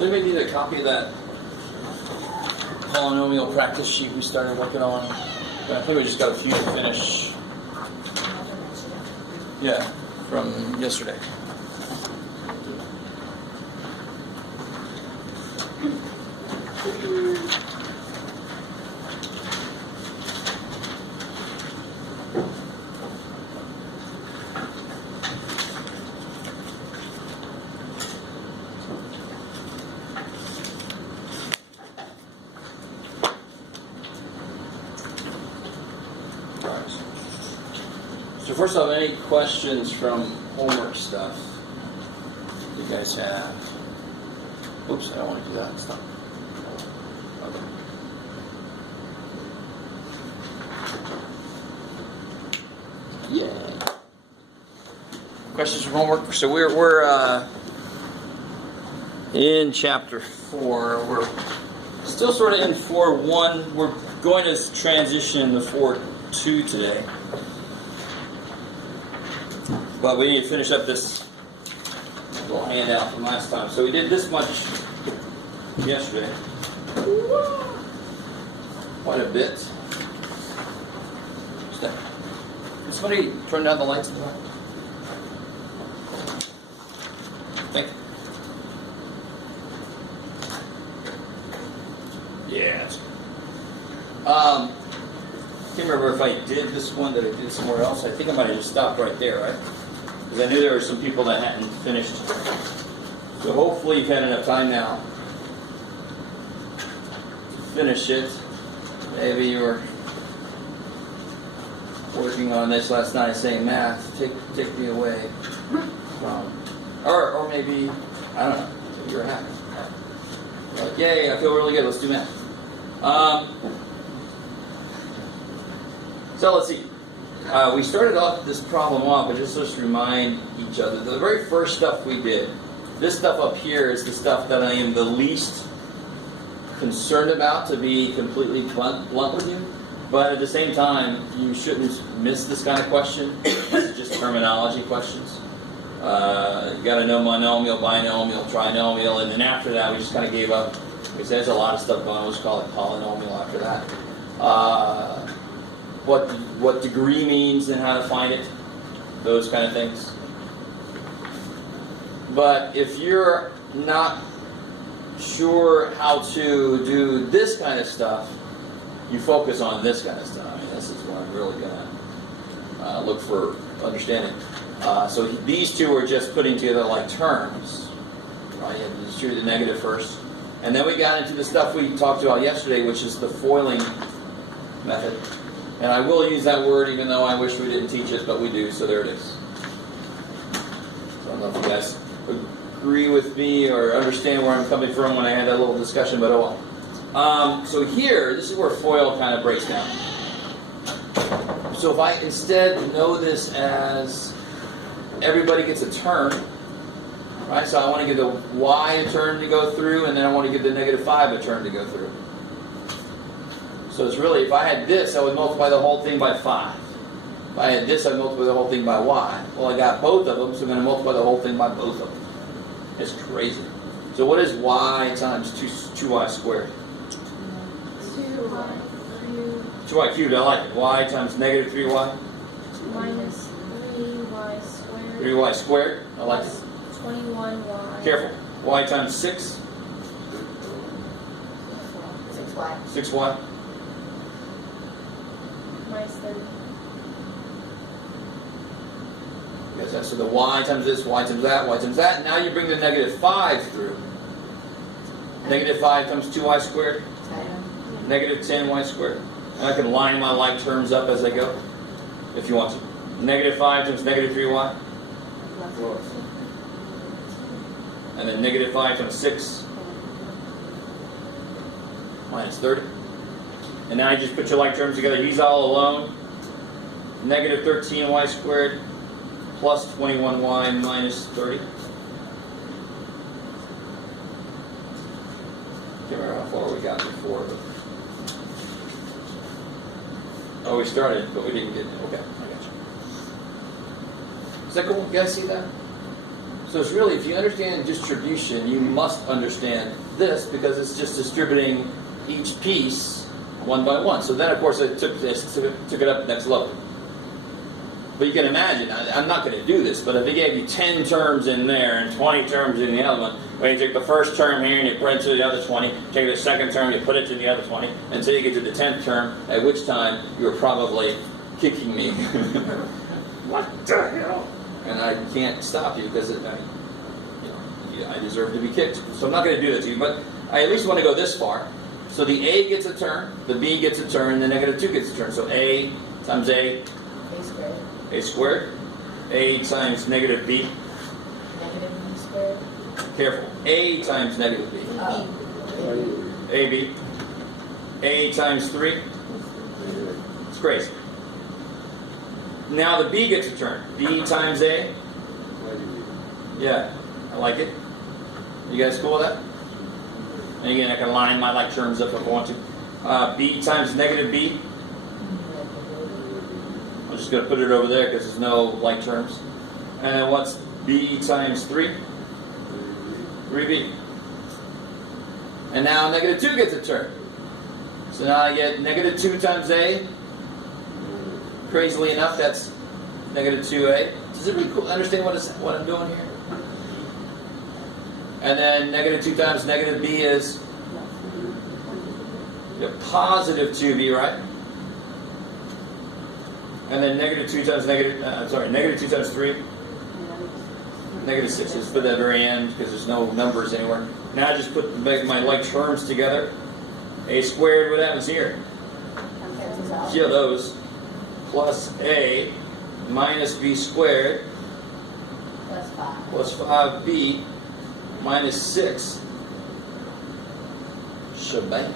Anybody need a copy of that polynomial practice sheet we started working on? I think we just got a few to finish. Yeah, from yesterday. So first off, any questions from homework stuff you guys have? Oops, I don't want to do that. Stop. Okay. Yeah. Questions from homework? So we're in chapter 4. We're still sort of in 4.1. We're going to transition to 4.2 today. But we need to finish up this little handout from last time. So we did this much yesterday. Quite a bit. Can somebody turn down the lights in the back? Thank you. Yeah. Can't remember if I did this one that I did somewhere else. I think I might have just stopped right there, right? Because I knew there were some people that hadn't finished. So hopefully you've had enough time now to finish it. Maybe you were working on this last night saying, math, take me away. Or maybe, I don't know, maybe you're happy. Like, yay, I feel really good, let's do math. So let's see. We started off this problem off, but just to remind each other, the very first stuff we did, this stuff up here is the stuff that I am the least concerned about, to be completely blunt with you. But at the same time, you shouldn't miss this kind of question. This is just terminology questions. You got to know monomial, binomial, trinomial, and then after that, we just kind of gave up. Because there's a lot of stuff going on. We'll just call it polynomial after that. What degree means and how to find it, those kind of things. But if you're not sure how to do this kind of stuff, you focus on this kind of stuff. I mean, this is what I'm really going to look for understanding. So these two are just putting together like terms. Right? You have to distribute the negative first. And then we got into the stuff we talked about yesterday, which is the foiling method. And I will use that word even though I wish we didn't teach it, but we do, so there it is. So I don't know if you guys agree with me or understand where I'm coming from when I had that little discussion, but oh well. So here, this is where FOIL kind of breaks down. So if I instead know this as everybody gets a turn, right? So I want to give the y a turn to go through, and then I want to give the negative 5 a turn to go through. So it's really, if I had this, I would multiply the whole thing by 5. If I had this, I'd multiply the whole thing by y. Well, I got both of them, so I'm going to multiply the whole thing by both of them. It's crazy. So what is y times 2y squared? 2y cubed. 2y cubed, I like it. Y times negative 3y? Minus 3y squared. 3y squared, I like it. 21y. Careful. Y times 6? 6y. 6y? Minus 30. Yes, so the y times this, y times that, y times that. Now you bring the negative 5 through. Negative 5 times 2y squared. 10. Negative 10y squared. And I can line my like terms up as I go, if you want to. Negative 5 times negative 3y. And then negative 5 times 6. Minus 30. And now you just put your like terms together. He's all alone. Negative 13y squared plus 21y minus 30. Can't remember how far we got before. But oh, we started, but we didn't get it. Okay, I got you. Is that cool? You guys see that? So it's really, if you understand distribution, you must understand this because it's just distributing each piece one by one. So then, of course, I took it up to the next level. But you can imagine, I'm not going to do this, but if they gave you 10 terms in there and 20 terms in the other one, when you take the first term here and you put it to the other 20, take the second term, you put it to the other 20, until you get to the 10th term, at which time you're probably kicking me. What the hell? And I can't stop you because I deserve to be kicked. So I'm not going to do that to you, but I at least want to go this far. So the A gets a turn, the B gets a turn, the negative 2 gets a turn. So A times A. A squared. A squared. A times negative B. Negative B squared. Careful. A times negative B. AB. A times 3. It's crazy. Now the B gets a turn. B times A. Yeah, I like it. You guys cool with that? And again, I can line my like terms up if I want to. B times negative B. I'm just going to put it over there because there's no like terms. And then what's B times 3? 3B. And now negative 2 gets a turn. So now I get negative 2 times A. Crazily enough, that's negative 2A. Does everybody understand what I'm doing here? And then negative 2 times negative B is positive 2B, right? And then negative 2 times negative 2 times 3, negative 6. Just put that very end because there's no numbers anywhere. Now I just put my like terms together. A squared, what happens here? Kill those. Plus A minus B squared plus 5B minus 6. Shebang.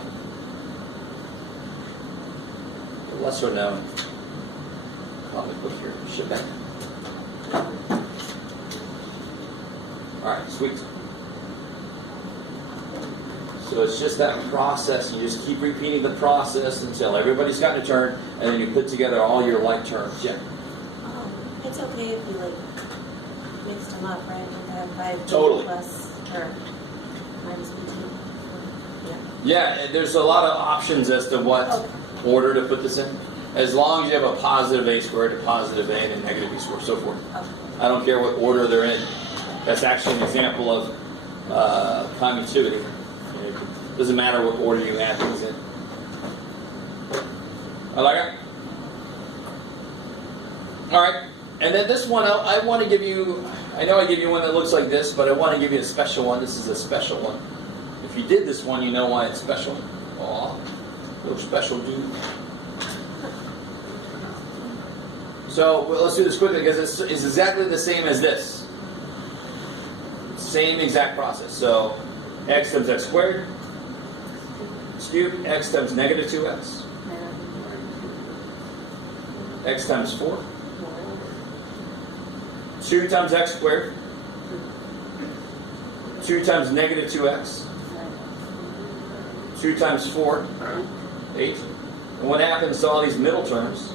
The lesser known comic book here. Shebang. Alright, sweet. So it's just that process. You just keep repeating the process until everybody's gotten a turn, and then you put together all your like terms. Yeah. It's okay if you like mixed them up, right? Like I have 5 Totally. plus or minus B2. Yeah, there's a lot of options as to what order to put this in. As long as you have a positive A squared, a positive A, and a negative B squared, so forth. Okay. I don't care what order they're in. That's actually an example of commutativity. It doesn't matter what order you add things in. I like it. All right, and then this one, I want to give you. I know I give you one that looks like this, but I want to give you a special one. This is a special one. If you did this one, you know why it's special. Aw, little special dude. So let's do this quickly because it's exactly the same as this. Same exact process. So x times x squared. Cubed, x times negative 2x. X times 4. 2 times x squared. 2 times negative 2x. 2 times 4. 8. And what happens to all these middle terms?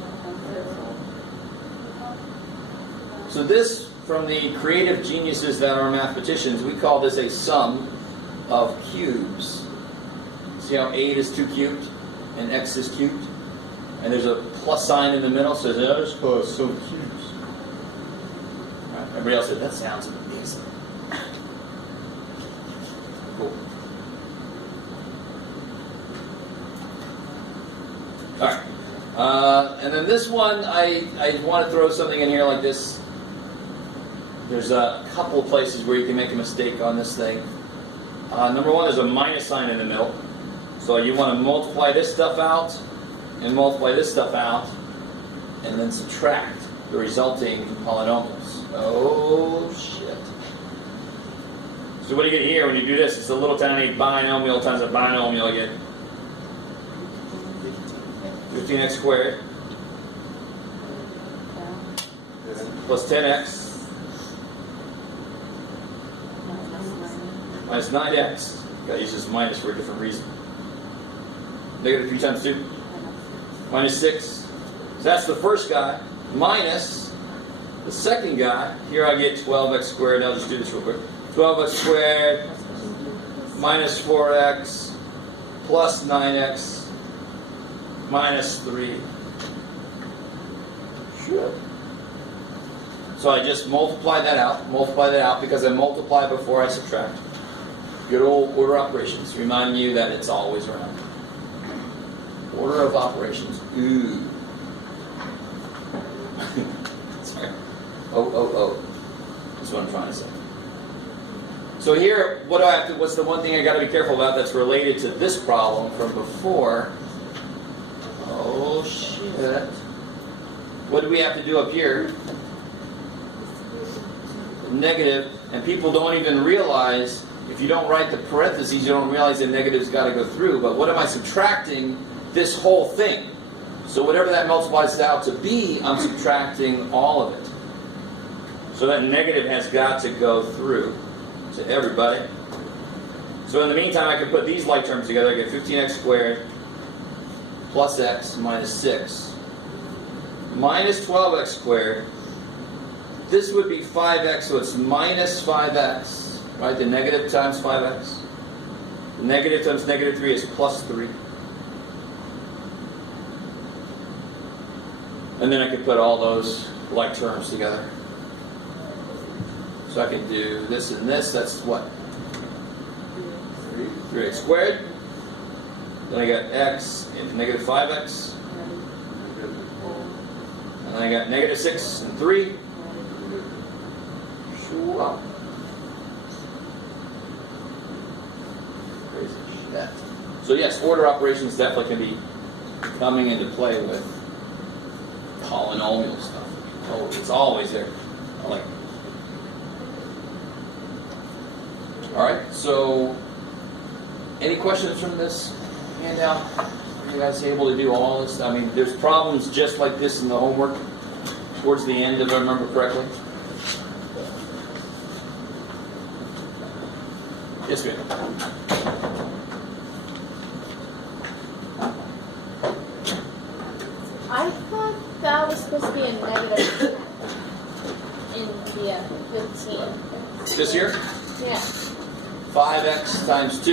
So this, from the creative geniuses that are mathematicians, we call this a sum of cubes. See how 8 is 2 cubed and x is cubed? And there's a plus sign in the middle, so there's some cubes. Right, everybody else said, that sounds amazing. Cool. Alright. And then this one, I want to throw something in here like this. There's a couple of places where you can make a mistake on this thing. Number one, there's a minus sign in the middle. So you want to multiply this stuff out, and multiply this stuff out, and then subtract the resulting polynomials. Oh, shit. So what do you get here when you do this? It's a little tiny binomial times a binomial again. 15x squared plus 10x minus 9x. Gotta use this minus for a different reason. Negative 3 times 2 minus 6. So that's the first guy. Minus The second guy, here I get 12x squared. I'll just do this real quick. 12x squared minus 4x plus 9x minus 3. Sure. So I just multiply that out because I multiply before I subtract. Good old order operations. Remind you that it's always around. Order of operations. Ooh. Sorry. Oh. That's what I'm trying to say. So here, what's the one thing I got to be careful about that's related to this problem from before? Oh, shit. What do we have to do up here? Negative, and people don't even realize, if you don't write the parentheses, you don't realize the negative's got to go through. But what am I subtracting? This whole thing. So whatever that multiplies out to be, I'm subtracting all of it. So that negative has got to go through to everybody. So in the meantime, I can put these like terms together. I get 15x squared plus x minus 6 minus 12x squared. This would be 5x, so it's minus 5x, right? The negative times 5x. Negative times negative 3 is plus 3. And then I could put all those like terms together. So I could do this and this. That's what? 3x squared. Then I got x and negative 5x. And then I got negative 6 and 3. Sure. Crazy shit. So yes, order operations definitely can be coming into play with polynomial stuff. Oh, it's always there. I like it. Alright, so any questions from this handout? Are you guys able to do all this? I mean, there's problems just like this in the homework towards the end, if I remember correctly. Yes, ma'am. I thought that was supposed to be a negative in the 15. This here? Yeah. 5x times 2.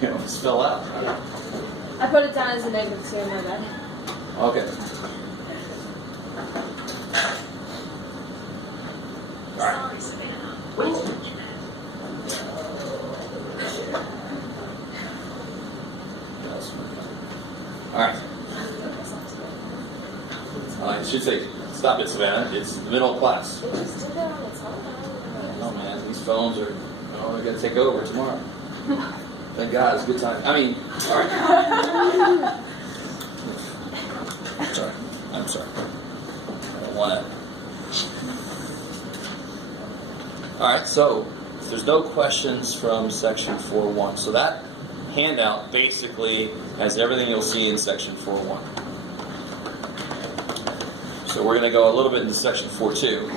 You know, spell out. I put it down as a negative 2, my bad. Okay. Alright. Alright. I should say, stop it, Savannah. It's the middle of class. It just did that on its own. Oh man, these phones are, they're going to take over tomorrow. Thank God, it's a good time. I mean, alright. Sorry. I'm sorry. I don't want to. Alright, so there's no questions from section 4.1. So that handout basically has everything you'll see in section 4.1. So we're going to go a little bit into section 4.2,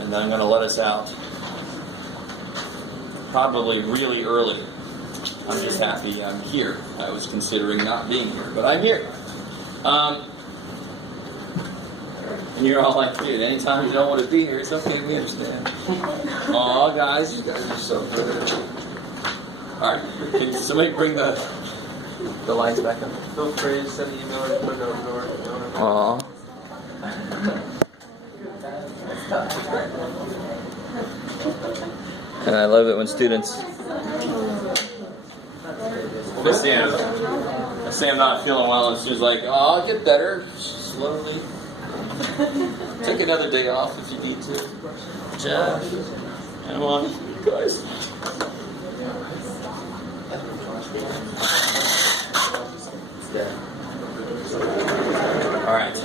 and then I'm going to let us out probably really early. I'm just happy I'm here. I was considering not being here, but I'm here. And you're all like, dude, anytime you don't want to be here, it's okay, we understand. Aw, guys, you guys are so good. Alright, can somebody bring the lights back up? Feel free to send an email or put it on the door. Aw. And I love it when students... I say I'm not feeling well, and she's like, oh, I'll get better slowly. Take another day off if you need to. Jeff, come on, you guys. Alright.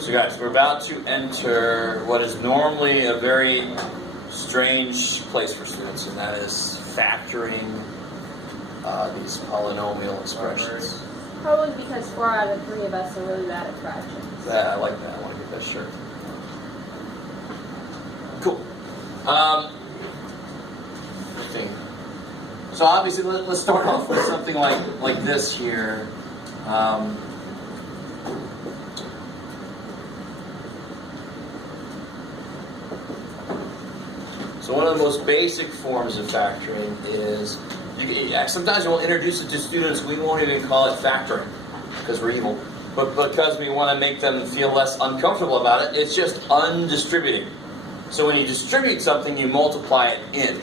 So guys, we're about to enter what is normally a very strange place for students, and that is factoring these polynomial expressions. Probably because 4 out of 3 of us are really bad at fractions. I like that. I want to get that shirt. Cool. So obviously, let's start off with something like this here. So one of the most basic forms of factoring is, sometimes we'll introduce it to students, we won't even call it factoring, because we're evil. But because we want to make them feel less uncomfortable about it, it's just undistributing. So when you distribute something, you multiply it in.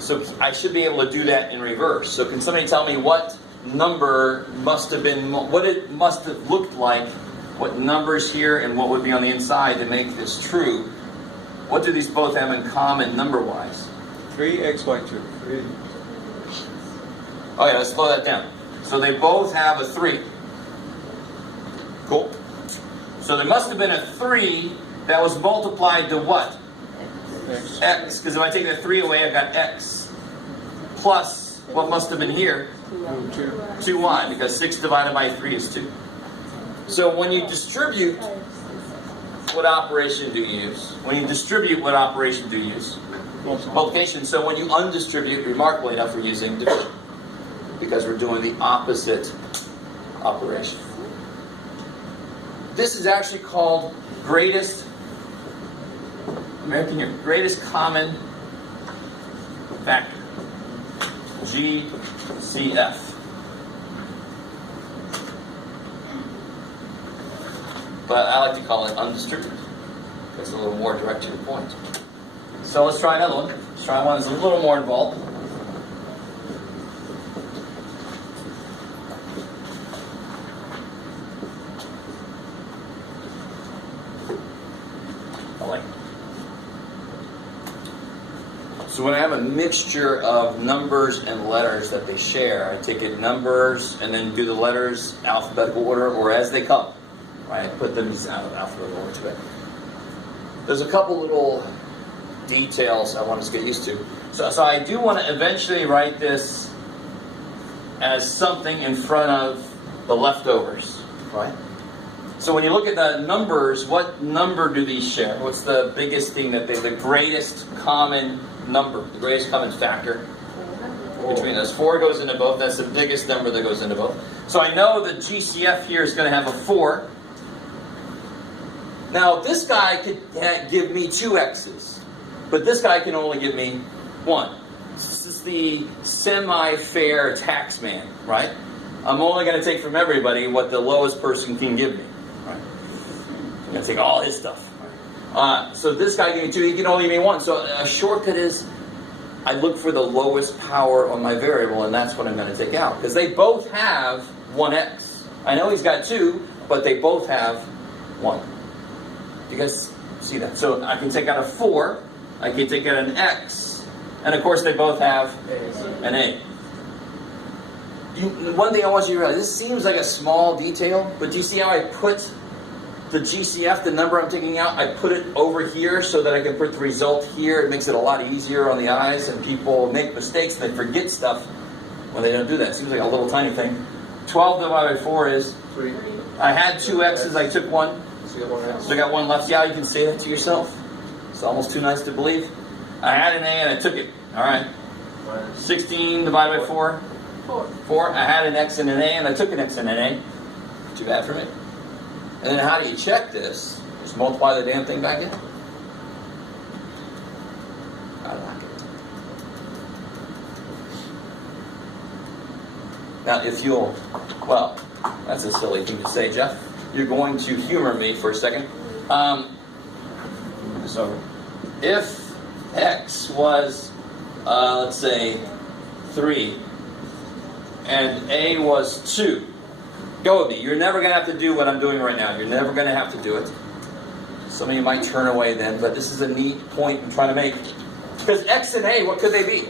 So I should be able to do that in reverse. So can somebody tell me what number must have been, what it must have looked like, what numbers here and what would be on the inside to make this true? What do these both have in common number-wise? 3x by 2. 3. Oh yeah, let's slow that down. So they both have a 3. Cool. So there must have been a 3 that was multiplied to what? X. Because if I take the 3 away, I've got x. Plus, what must have been here? 2y, because 6 divided by 3 is 2. So when you distribute, what operation do you use? When you distribute, what operation do you use? Multiplication. So when you undistribute, remarkably enough, we're using division. Because we're doing the opposite operation. This is actually called greatest common factor. GCF. But I like to call it undistributed. It's a little more direct to the point. So let's try another one. Let's try one that's a little more involved. So when I have a mixture of numbers and letters that they share, I take it numbers and then do the letters alphabetical order or as they come. Right? Put them out of alphabetical order today. There's a couple little details I want us to get used to. So I do want to eventually write this as something in front of the leftovers. Right? So when you look at the numbers, what number do these share? What's the biggest thing that the greatest common number, the greatest common factor between those? 4 goes into both. That's the biggest number that goes into both. So I know the GCF here is going to have a 4. Now this guy could give me 2 x's, but this guy can only give me 1. This is the semi-fair tax man, right? I'm only going to take from everybody what the lowest person can give me. Right? I'm going to take all his stuff. So this guy gave me 2, he can only give me 1. So a shortcut is I look for the lowest power on my variable, and that's what I'm going to take out. Because they both have 1x. I know he's got 2, but they both have 1. You guys see that? So I can take out a 4, I can take out an x, and of course they both have an a. One thing I want you to realize, this seems like a small detail, but do you see how I put the GCF, the number I'm taking out, I put it over here so that I can put the result here. It makes it a lot easier on the eyes, and people make mistakes and they forget stuff when they don't do that. It seems like a little tiny thing. 12 divided by 4 is 3. I had 2 x's, I took 1. So you got 1 x. So I got 1 left. See how you can say that to yourself? It's almost too nice to believe. I had an a and I took it. Alright. 16 divided by 4. 4. I had an x and an a and I took an x and an a. Too bad for me. And then how do you check this? Just multiply the damn thing back in? I like it. Now if you'll, well, that's a silly thing to say, Jeff. You're going to humor me for a second. So if x was, let's say, 3, and a was 2, go with me. You're never going to have to do what I'm doing right now. You're never going to have to do it. Some of you might turn away then, but this is a neat point I'm trying to make. Because x and a, what could they be?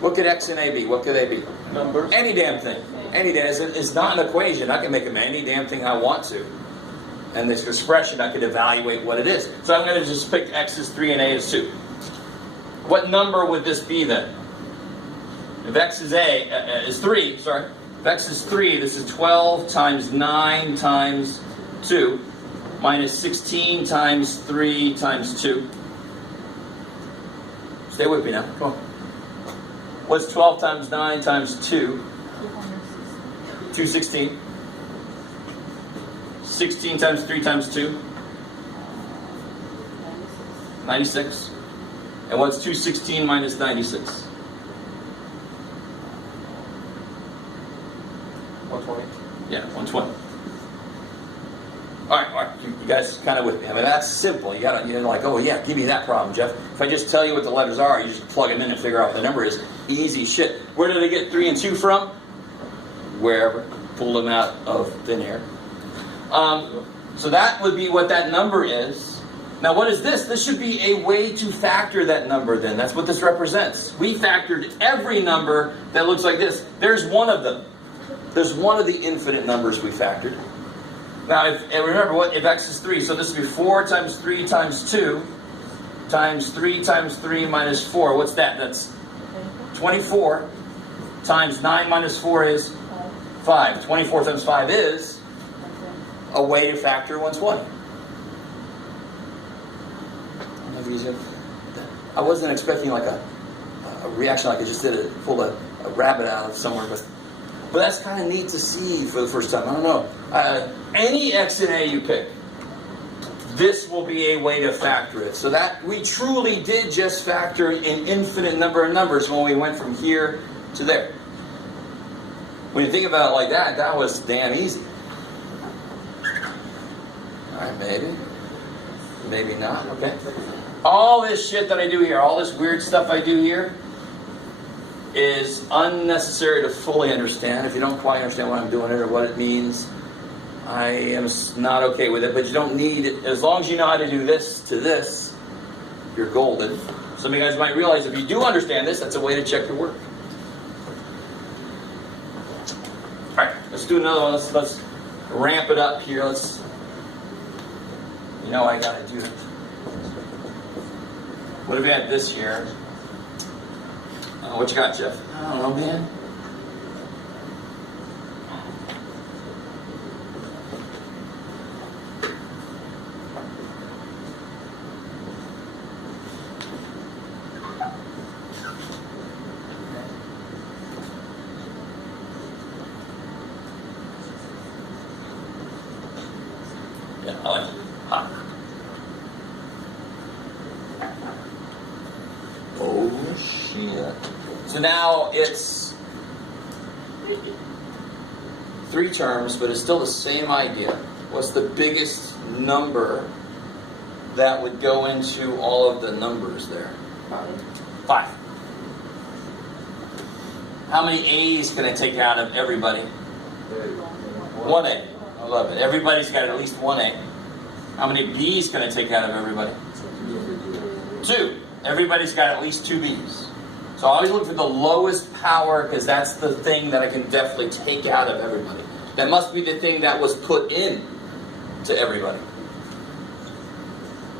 What could x and a be? What could they be? Numbers. Any damn thing. Any damn. It's not an equation. I can make them any damn thing I want to. And this expression, I could evaluate what it is. So I'm going to just pick x is 3 and a is 2. What number would this be then? If x is 3, sorry. If x is 3, this is 12 times 9 times 2 minus 16 times 3 times 2. Stay with me now. Come on. What's 12 times 9 times 2? 216. 16 times 3 times 2? 96. And what's 216 minus 96? 120. Yeah, 120. All right, you guys kind of with me. I mean, that's simple. You're like, oh yeah, give me that problem, Jeff. If I just tell you what the letters are, you just plug them in and figure out what the number is. Easy shit. Where did they get 3 and 2 from? Wherever. Pull them out of thin air. So that would be what that number is. Now what is this? This should be a way to factor that number then. That's what this represents. We factored every number that looks like this. There's one of them. There's one of the infinite numbers we factored. Now, and remember, if x is 3, so this would be 4 times 3 times 2 times 3 times 3 minus 4. What's that? That's 24 times 9 minus 4 is 5. 24 times 5 is a way to factor 120. I wasn't expecting like a reaction like I just did it, pull a rabbit out of somewhere, but that's kind of neat to see for the first time. I don't know. Any x and a you pick, this will be a way to factor it. So that we truly did just factor an infinite number of numbers when we went from here to there. When you think about it like that, that was damn easy. Alright, maybe not, okay. All this shit that I do here, all this weird stuff I do here, is unnecessary to fully understand. If you don't quite understand why I'm doing it or what it means, I am not okay with it. But you don't need it. As long as you know how to do this to this, you're golden. Some of you guys might realize if you do understand this, that's a way to check your work. Alright, let's do another one. Let's ramp it up here. You know I gotta do it. What have we had this year? What you got, Jeff? I don't know, man. Yeah, I like it. Hot. Oh, shit. So now it's 3 terms, but it's still the same idea. What's the biggest number that would go into all of the numbers there? 5. How many A's can I take out of everybody? 1A. I love it. Everybody's got at least 1A. How many B's can I take out of everybody? 2. Everybody's got at least 2 B's. So I always look for the lowest power because that's the thing that I can definitely take out of everybody. That must be the thing that was put in to everybody.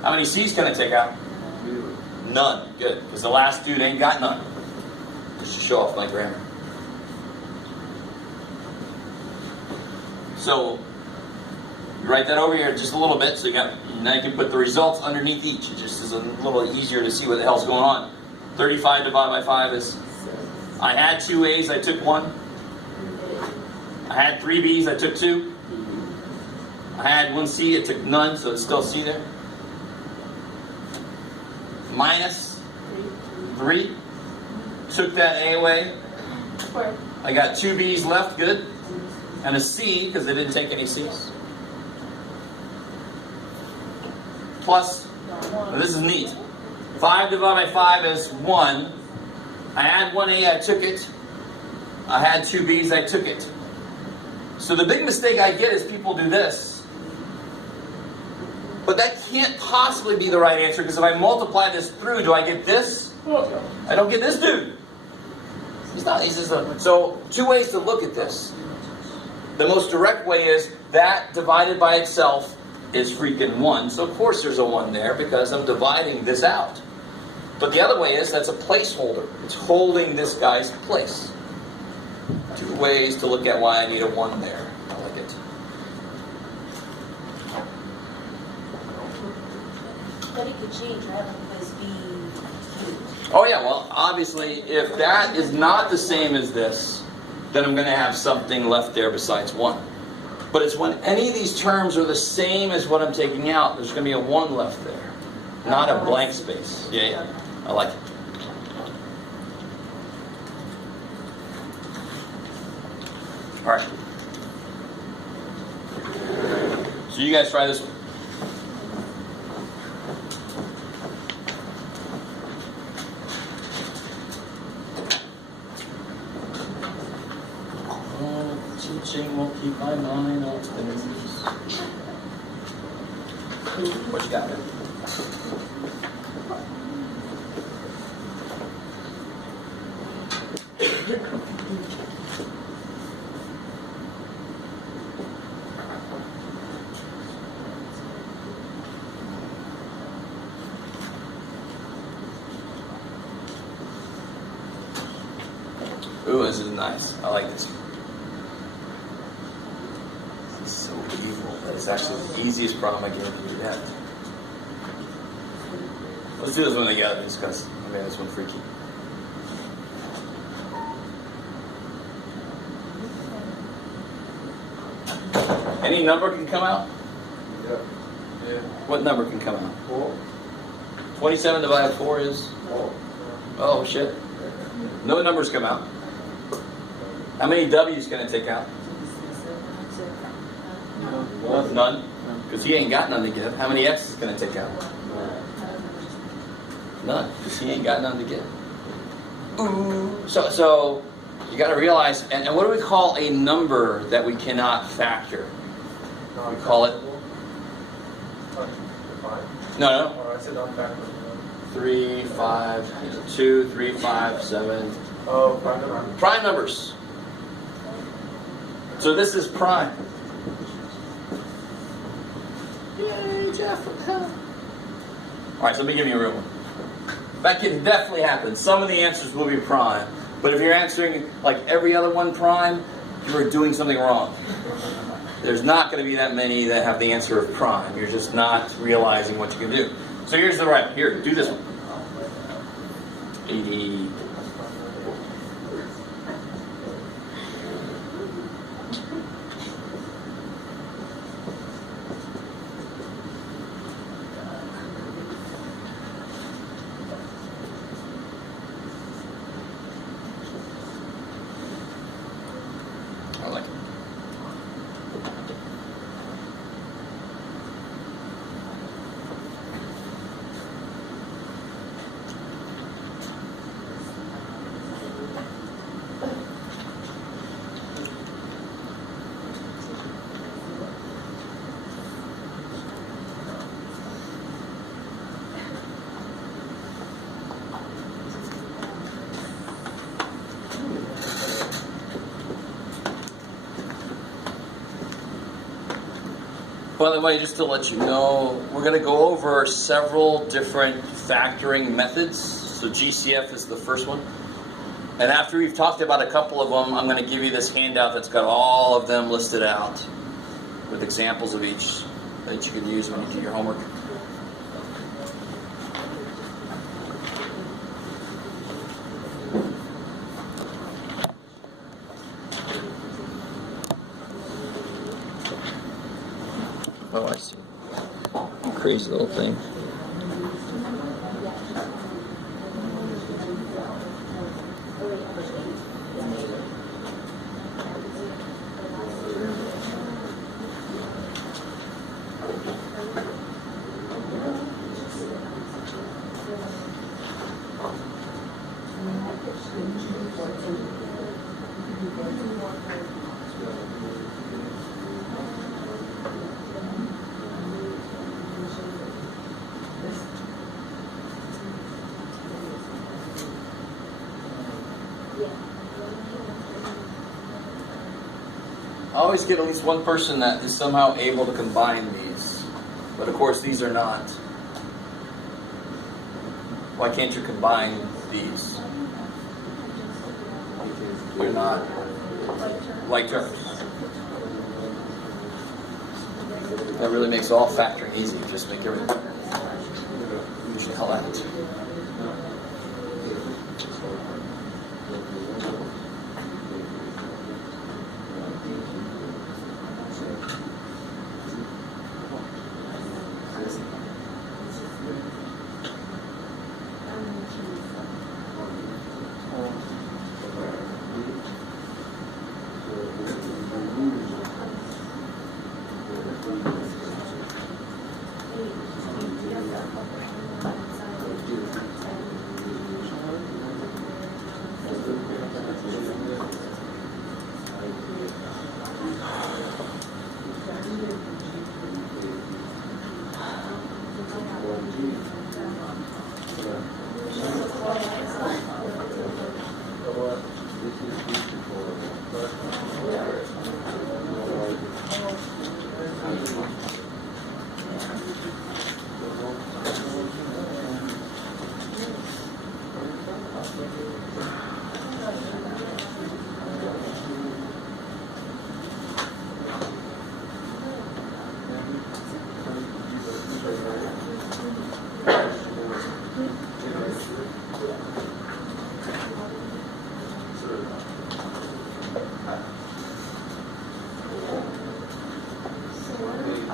How many C's can I take out? None. Good. Because the last dude ain't got none. Just to show off my grammar. So you write that over here just a little bit. So now you can put the results underneath each. It just is a little easier to see what the hell's going on. 35 divided by 5 is, I had 2 A's, I took 1. I had 3 B's, I took 2. I had 1 C, I took none, so it's still C there. Minus 3. Took that A away. I got 2 B's left, good. And a C, because I didn't take any C's. Plus, now this is neat. 5 divided by 5 is 1. I had 1 A, I took it. I had 2 B's, I took it. So the big mistake I get is people do this. But that can't possibly be the right answer, because if I multiply this through, do I get this? I don't get this dude. So 2 ways to look at this. The most direct way is that divided by itself is freaking 1. So of course there's a 1 there because I'm dividing this out. But the other way is that's a placeholder. It's holding this guy's place. 2 ways to look at why I need a 1 there. I like it. But it could change, right? Like place B. Oh yeah, well obviously if that is not the same as this, then I'm going to have something left there besides 1. But it's when any of these terms are the same as what I'm taking out, there's going to be a 1 left there. Not a blank space. Yeah. I like it. All right. So you guys try this one. Teaching won't keep my mind off things. What you got, man? Ooh, this is nice. I like this. This is so evil, but it's actually the easiest problem I gave you yet. Let's do this one together, just because I made this one freaky. Any number can come out? Yeah. What number can come out? 4. 27 divided by 4 is? 4. Oh, shit. No numbers come out. How many W's can it take out? None. Because he ain't got none to give. How many X's can it take out? None. Because he ain't got none to give. So you got to realize, and what do we call a number that we cannot factor? We call it... No. Oh, I said unfactorable. 3, 5, 2, 3, 5, 7. Oh, prime number. Prime numbers. So this is prime. Yay, Jeff. Alright, so let me give you a real one. That can definitely happen. Some of the answers will be prime. But if you're answering like every other one prime, you're doing something wrong. There's not going to be that many that have the answer of prime. You're just not realizing what you can do. So here's the right one. Here, do this one. 80. I like it. By the way, just to let you know, we're going to go over several different factoring methods. So GCF is the first one. And after we've talked about a couple of them, I'm going to give you this handout that's got all of them listed out with examples of each that you can use when you do your homework. Oh, I see. Crazy little thing. I always get at least one person that is somehow able to combine these. But of course these are not. Why can't you combine these? They're not like terms. That really makes all factoring easy. Just make everything better. You should call that. I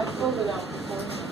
filled it out before.